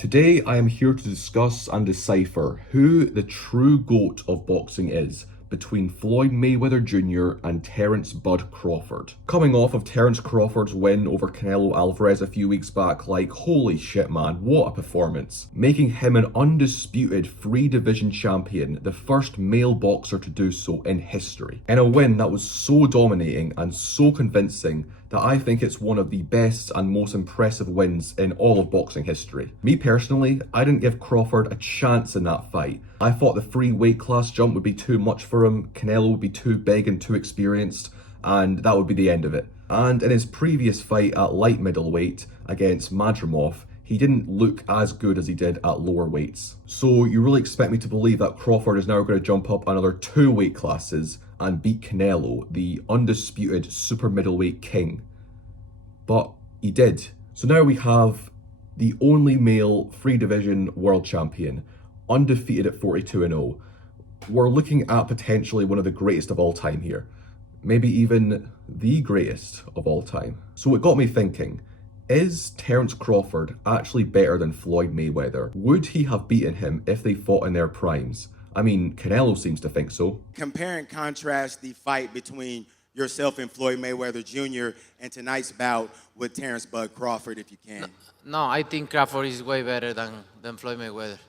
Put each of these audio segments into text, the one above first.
Today I am here to discuss and decipher who the true GOAT of boxing is between Floyd Mayweather Jr. and Terence "Bud" Crawford. Coming off of Terence Crawford's win over Canelo Alvarez a few weeks back, holy shit man, what a performance. Making him an undisputed free division champion, the first male boxer to do so in history. In a win that was so dominating and so convincing that I think it's one of the best and most impressive wins in all of boxing history. Me personally, I didn't give Crawford a chance in that fight. I thought the free weight class jump would be too much for him, Canelo would be too big and too experienced, and that would be the end of it. And in his previous fight at light middleweight against Madrimov, he didn't look as good as he did at lower weights. So you really expect me to believe that Crawford is now going to jump up another 2 weight classes and beat Canelo, the undisputed super middleweight king. But he did. So now we have the only male free division world champion, undefeated at 42-0. We're looking at potentially one of the greatest of all time here. Maybe even the greatest of all time. So it got me thinking, is Terence Crawford actually better than Floyd Mayweather? Would he have beaten him if they fought in their primes? I mean, Canelo seems to think so. Compare and contrast the fight between yourself and Floyd Mayweather Jr. and tonight's bout with Terence "Bud" Crawford, if you can. No, I think Crawford is way better than Floyd Mayweather.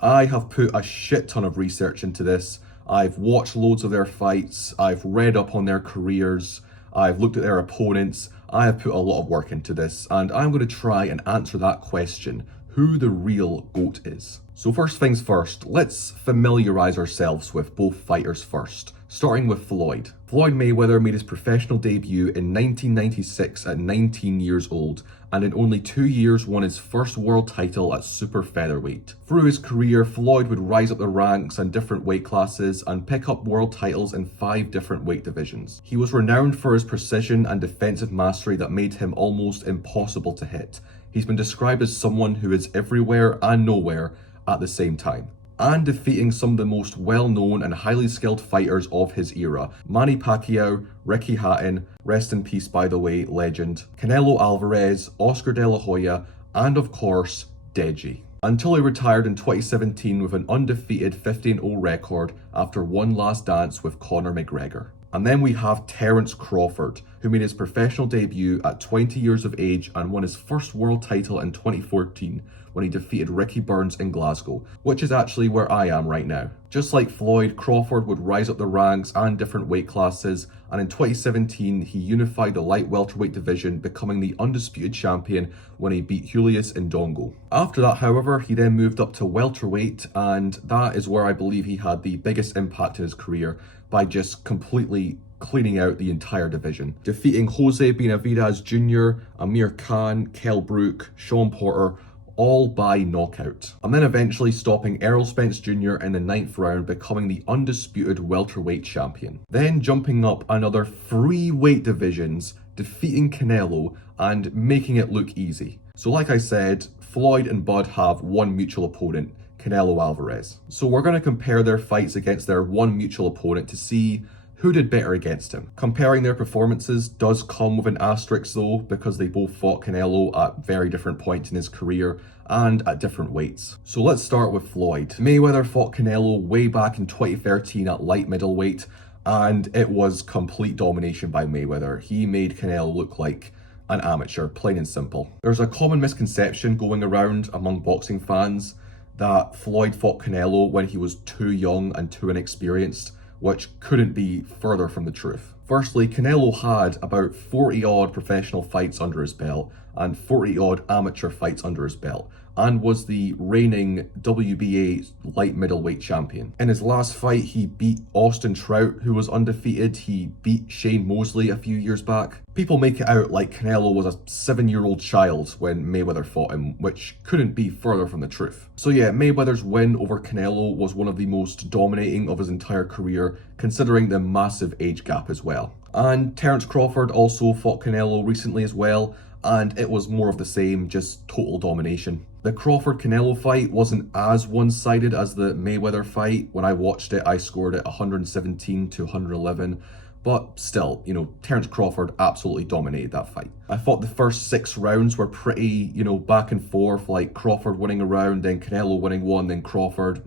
I have put a shit ton of research into this. I've watched loads of their fights. I've read up on their careers. I've looked at their opponents. I have put a lot of work into this, and I'm going to try and answer that question, who the real GOAT is. So first things first, let's familiarize ourselves with both fighters first, starting with Floyd. Floyd Mayweather made his professional debut in 1996 at 19 years old, and in only 2 years won his first world title at super featherweight. Through his career, Floyd would rise up the ranks in different weight classes and pick up world titles in 5 different weight divisions. He was renowned for his precision and defensive mastery that made him almost impossible to hit. He's been described as someone who is everywhere and nowhere at the same time, and defeating some of the most well-known and highly skilled fighters of his era. Manny Pacquiao, Ricky Hatton, rest in peace by the way, legend, Canelo Alvarez, Oscar De La Hoya, and of course, Deji. Until he retired in 2017 with an undefeated 15-0 record after one last dance with Conor McGregor. And then we have Terence Crawford, who made his professional debut at 20 years of age and won his first world title in 2014 when he defeated Ricky Burns in Glasgow, which is actually where I am right now. Just like Floyd, Crawford would rise up the ranks and different weight classes, and in 2017 he unified the light welterweight division, becoming the undisputed champion when he beat Julius Indongo. After that, however, he then moved up to welterweight, and that is where I believe he had the biggest impact in his career by just completely cleaning out the entire division, defeating Jose Benavidez Jr., Amir Khan, Kell Brook, Sean Porter, all by knockout, and then eventually stopping Errol Spence Jr. in the 9th round, becoming the undisputed welterweight champion. Then jumping up another 3 weight divisions, defeating Canelo and making it look easy. So like I said, Floyd and Bud have one mutual opponent, Canelo Alvarez. So we're going to compare their fights against their one mutual opponent to see who did better against him. Comparing their performances does come with an asterisk though, because they both fought Canelo at very different points in his career and at different weights. So let's start with Floyd. Mayweather fought Canelo way back in 2013 at light middleweight, and it was complete domination by Mayweather. He made Canelo look like an amateur, plain and simple. There's a common misconception going around among boxing fans that Floyd fought Canelo when he was too young and too inexperienced, which couldn't be further from the truth. Firstly, Canelo had about 40 odd professional fights under his belt and 40 odd amateur fights under his belt, and was the reigning WBA light middleweight champion. In his last fight, he beat Austin Trout, who was undefeated. He beat Shane Mosley a few years back. People make it out like Canelo was a 7-year-old child when Mayweather fought him, which couldn't be further from the truth. So yeah, Mayweather's win over Canelo was one of the most dominating of his entire career, considering the massive age gap as well. And Terence Crawford also fought Canelo recently as well, and it was more of the same, just total domination. The Crawford-Canelo fight wasn't as one-sided as the Mayweather fight. When I watched it, I scored it 117 to 111. But still, Terence Crawford absolutely dominated that fight. I thought the first 6 rounds were pretty, back and forth, like Crawford winning a round, then Canelo winning one, then Crawford,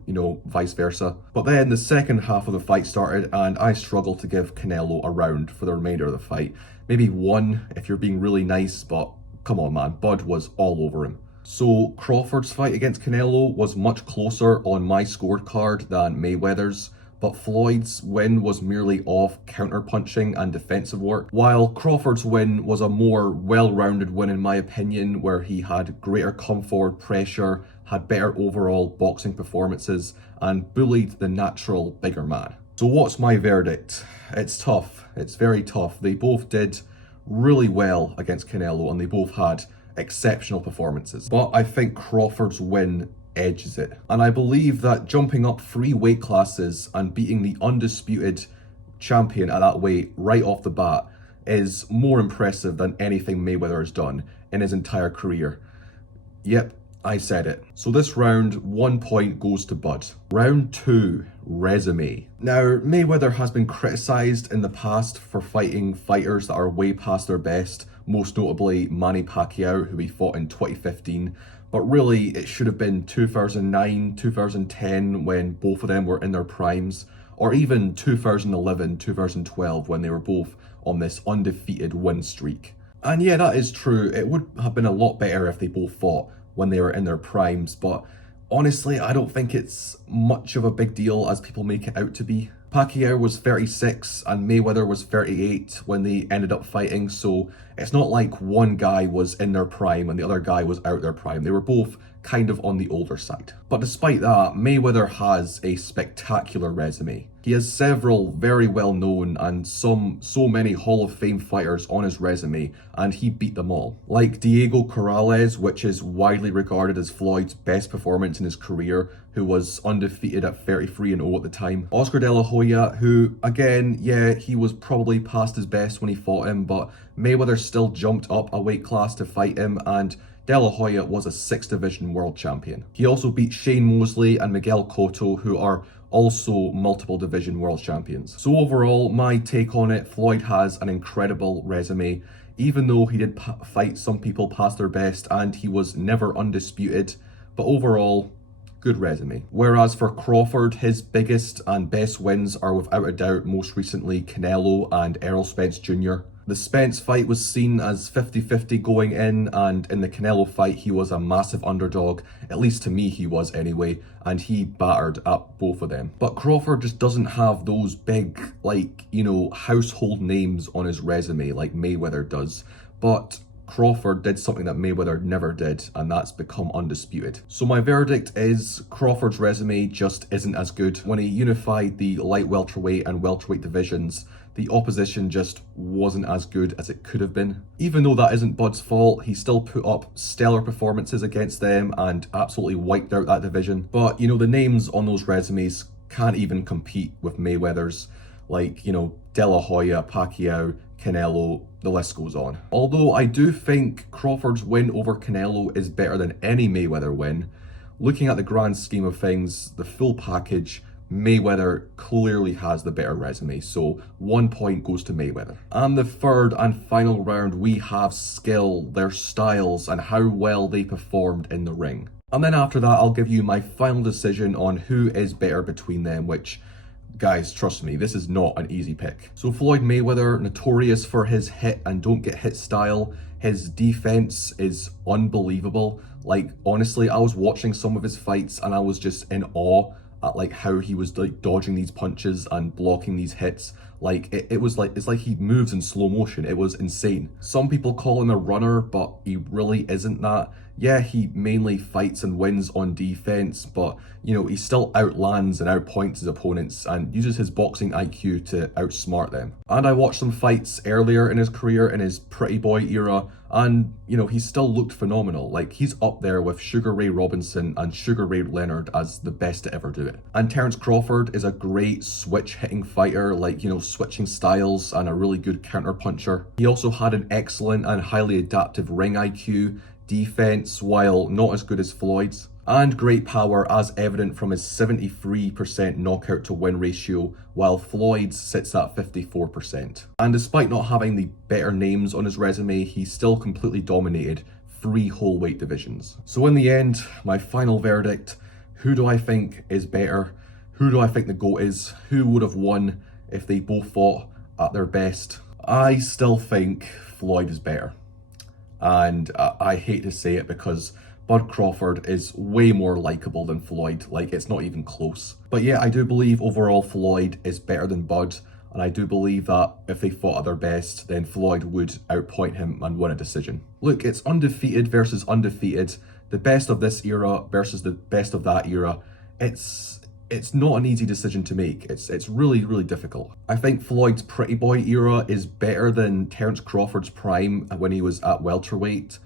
vice versa. But then the second half of the fight started and I struggled to give Canelo a round for the remainder of the fight. Maybe one if you're being really nice, but come on man, Bud was all over him. So Crawford's fight against Canelo was much closer on my scorecard than Mayweather's, but Floyd's win was merely off counter-punching and defensive work, while Crawford's win was a more well-rounded win in my opinion, where he had greater come-forward pressure, had better overall boxing performances, and bullied the natural bigger man. So what's my verdict? It's tough. It's very tough. They both did really well against Canelo, and they both had exceptional performances. But I think Crawford's win edges it. And I believe that jumping up 3 weight classes and beating the undisputed champion at that weight right off the bat is more impressive than anything Mayweather has done in his entire career. Yep, I said it. So this round, 1 point goes to Bud. Round 2, resume. Now, Mayweather has been criticised in the past for fighting fighters that are way past their best, most notably Manny Pacquiao, who he fought in 2015. But really, it should have been 2009, 2010, when both of them were in their primes, or even 2011, 2012, when they were both on this undefeated win streak. And yeah, that is true. It would have been a lot better if they both fought when they were in their primes, but honestly, I don't think it's much of a big deal as people make it out to be. Pacquiao was 36 and Mayweather was 38 when they ended up fighting, so it's not like one guy was in their prime and the other guy was out their prime. They were both kind of on the older side. But despite that, Mayweather has a spectacular resume. He has several very well known and so many Hall of Fame fighters on his resume, and he beat them all. Like Diego Corrales, which is widely regarded as Floyd's best performance in his career, who was undefeated at 33-0 at the time. Oscar De La Hoya, who, again, yeah, he was probably past his best when he fought him, but Mayweather still jumped up a weight class to fight him, and De La Hoya was a 6th division world champion. He also beat Shane Mosley and Miguel Cotto, who are also multiple division world champions. So overall, my take on it, Floyd has an incredible resume. Even though he did fight some people past their best and he was never undisputed, but overall, good resume. Whereas for Crawford, his biggest and best wins are without a doubt most recently Canelo and Errol Spence Jr. The Spence fight was seen as 50-50 going in, and in the Canelo fight he was a massive underdog, at least to me he was anyway, and he battered at both of them. But Crawford just doesn't have those big, household names on his resume like Mayweather does. But Crawford did something that Mayweather never did, and that's become undisputed. So my verdict is Crawford's resume just isn't as good. When he unified the light welterweight and welterweight divisions, the opposition just wasn't as good as it could have been. Even though that isn't Bud's fault, he still put up stellar performances against them and absolutely wiped out that division. But, the names on those resumes can't even compete with Mayweather's, like, De La Hoya, Pacquiao, Canelo, the list goes on. Although I do think Crawford's win over Canelo is better than any Mayweather win, looking at the grand scheme of things, the full package, Mayweather clearly has the better resume, so 1 point goes to Mayweather. And the third and final round, we have skill, their styles, and how well they performed in the ring. And then after that, I'll give you my final decision on who is better between them, which, guys, trust me, this is not an easy pick. So Floyd Mayweather, notorious for his hit and don't get hit style, his defense is unbelievable. Like, honestly, I was watching some of his fights and I was just in awe at like how he was like dodging these punches and blocking these hits. Like it's like he moves in slow motion. It was insane. Some people call him a runner, but he really isn't that. Yeah, he mainly fights and wins on defense, but he still outlands and outpoints his opponents and uses his boxing IQ to outsmart them. And I watched some fights earlier in his career in his pretty boy era, and he still looked phenomenal. Like, he's up there with Sugar Ray Robinson and Sugar Ray Leonard as the best to ever do it. And Terence Crawford is a great switch hitting fighter, like, switching styles, and a really good counter puncher. He also had an excellent and highly adaptive ring IQ, defense, while not as good as Floyd's, and great power as evident from his 73% knockout to win ratio, while Floyd's sits at 54%. And despite not having the better names on his resume, he still completely dominated 3 whole weight divisions. So in the end, my final verdict, who do I think is better? Who do I think the GOAT is? Who would have won if they both fought at their best? I still think Floyd is better. And I hate to say it because Bud Crawford is way more likable than Floyd. Like, it's not even close. But yeah, I do believe overall Floyd is better than Bud. And I do believe that if they fought at their best, then Floyd would outpoint him and win a decision. Look, it's undefeated versus undefeated. The best of this era versus the best of that era. It's not an easy decision to make. It's really, really difficult. I think Floyd's pretty boy era is better than Terence Crawford's prime when he was at welterweight.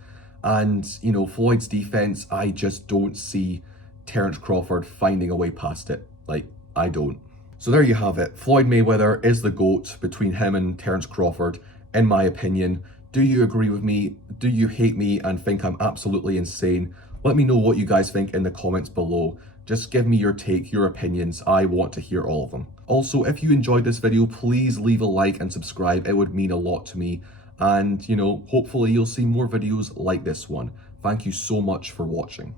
And, you know, Floyd's defense, I just don't see Terence Crawford finding a way past it. Like, I don't. So there you have it. Floyd Mayweather is the GOAT between him and Terence Crawford, in my opinion. Do you agree with me? Do you hate me and think I'm absolutely insane? Let me know what you guys think in the comments below. Just give me your take, your opinions. I want to hear all of them. Also, if you enjoyed this video, please leave a like and subscribe. It would mean a lot to me. And, you know, hopefully you'll see more videos like this one. Thank you so much for watching.